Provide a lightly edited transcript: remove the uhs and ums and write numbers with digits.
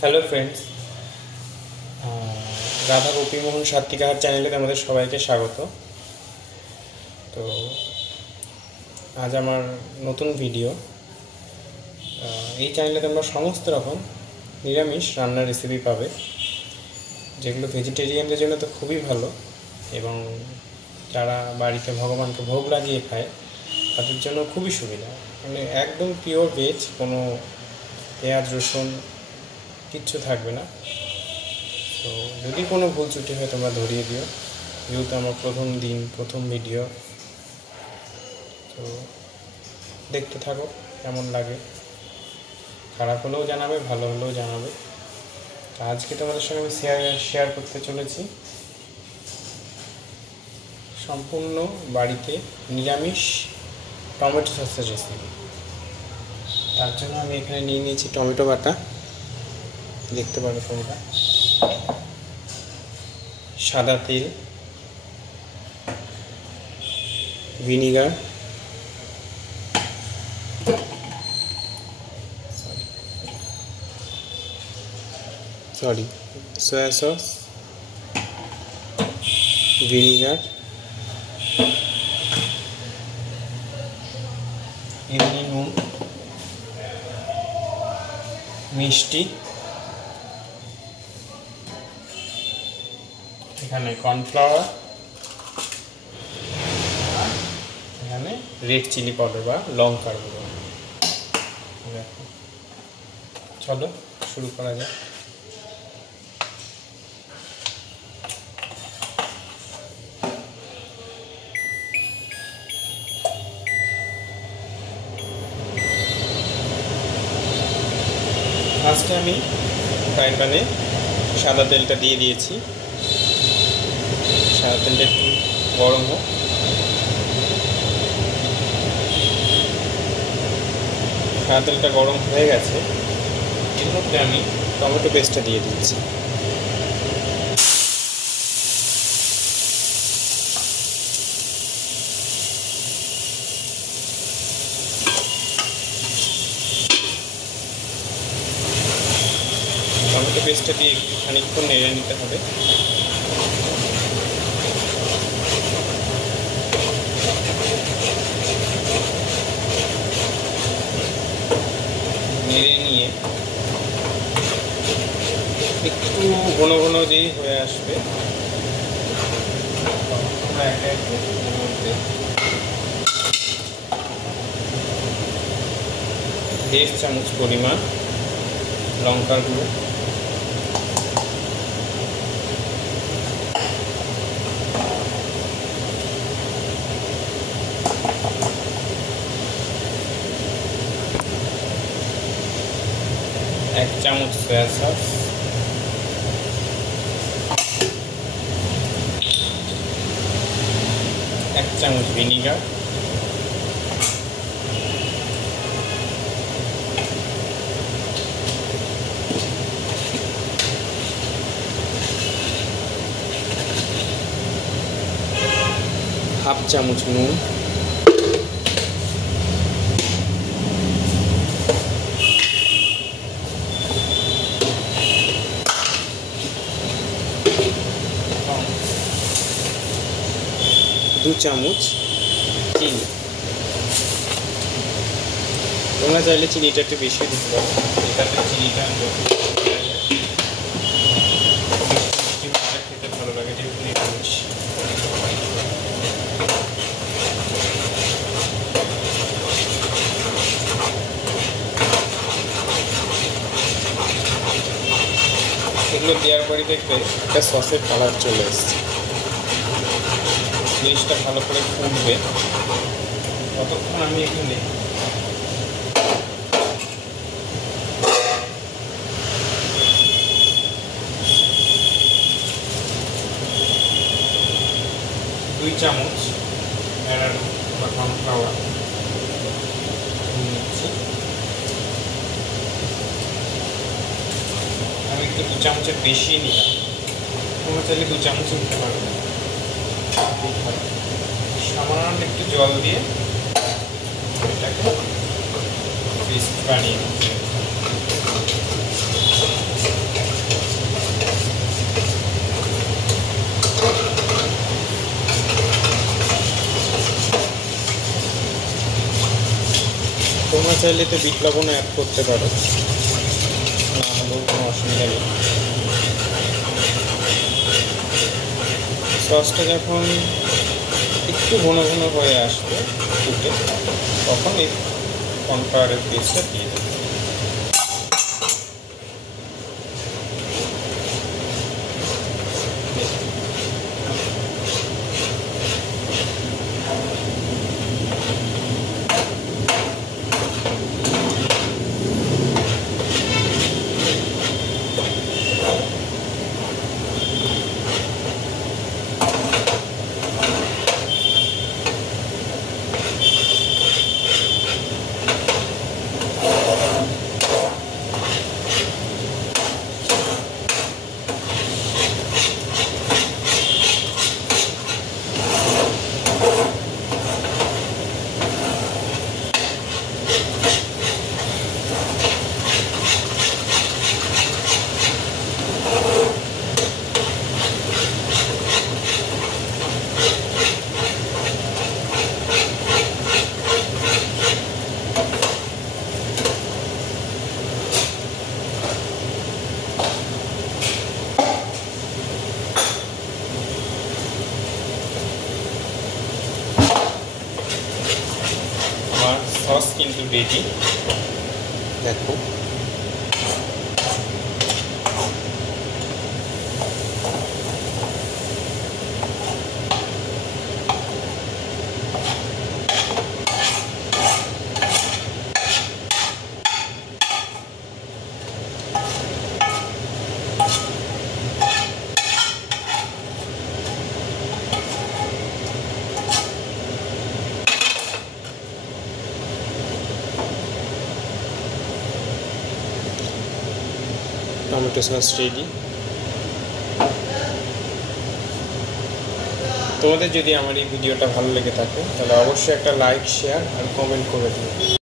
Hello friends, Radha Gopimohan সাত্বিকাহার চ্যানেলে তোমাদের সবাইকে স্বাগত। তো আজ আমার নতুন ভিডিও। এই চ্যানেলে তোমরা সমস্ত রকম নিরামিষ রান্নার রেসিপি পাবে, যেগুলো ভেজিটেরিয়ানদের জন্য তো খুবই ভালো, এবং যারা বাড়িতে ভগবানকে ভোগ লাগিয়ে খায় তাদের জন্য খুবই সুবিধা। মানে একদম পিওর ভেজ, কোনো পেঁয়াজ রসুন কিচ্ছু থাকবে না। তো যদি কোনো ভুল ত্রুটি হয় তোমরা ধরিয়ে দিও, যেহেতু আমার প্রথম ভিডিও। তো দেখতে থাকো, কেমন লাগে। খারাপ হলেও জানাবে, ভালো হলেও জানাবে। তো আজকে তোমাদের সঙ্গে আমি শেয়ার করতে চলেছি সম্পূর্ণ বাড়িতে নিরামিষ টমেটো সসের রেসিপি। তার জন্য আমি এখানে নিয়ে নিয়েছি টমেটো বাটা, দেখতে পারো তোমরা, সাদা তেল, ভিনিগার, সয়া সস, ভিনিগার, এমনি নুন, মিষ্টি, এখানে কর্নফ্লাওয়ার, এখানে রেড চিলি পাউডার বা লঙ্কার গুঁড়ো। চলো শুরু করা যাক। ফার্স্টে আমি ফ্রাই প্যানে সাদা তেলটা দিয়ে দিয়েছি। সাদা তেলটা একটু গরম হোক। সাদা তেলটা গরম হয়ে গেছে, এর মধ্যে আমি টমেটো পেস্টটা দিয়ে দিচ্ছি। টমেটো পেস্টটা দিয়ে একটু খানিকক্ষণ নেড়ে নিতে হবে। নেড়ে নিয়ে একটু ঘন ঘন যেই হয়ে আসবে, আমরা একে একে এর মধ্যে 1.5 চামচ পরিমাণ লঙ্কার গুঁড়ো, 1 চামচ সয়া সস, 1 চামচ ভিনিগার, 1/2 চামচ নুন, 2 চামচ চিনি। তোমরা চাইলে চিনিটা একটু বেশি দিতে পারো, এটাতে চিনিটা খেতে ভালো লাগে, যেহেতু নিরামিষ। এগুলো দেওয়ার পরে দেখবে একটা সসের কালার চলে এসছে। জিনিসটা ভালো করে ফুটবে, ততক্ষণ আমি এখানে দুই চামচ অ্যারারুট বা কর্নফ্লাওয়ার নিচ্ছি। আমি একটু 2 চামচের বেশি নিলাম, তোমরা চাইলে 2 চামচ নিতে পারবে। সামান্য একটু জল দিয়ে এটাকে পেস্ট বানিয়ে নিচ্ছি। তোমরা চাইলে তো বিট লবণও অ্যাড করতে পারো, না হলেও কোনো অসুবিধা নেই। সসটা যখন একটু ঘন ঘন হয়ে আসবে ফুটে, তখন এই কর্নফ্লাওয়ারের পেস্টটা দিয়ে দেবে। আমার সস কিন্তু রেডি, দেখো। Tomato sauce ready. তোমাদের যদি আমার এই ভিডিওটা ভালো লেগে থাকে তাহলে অবশ্যই একটা লাইক, শেয়ার আর কমেন্ট করে দিও।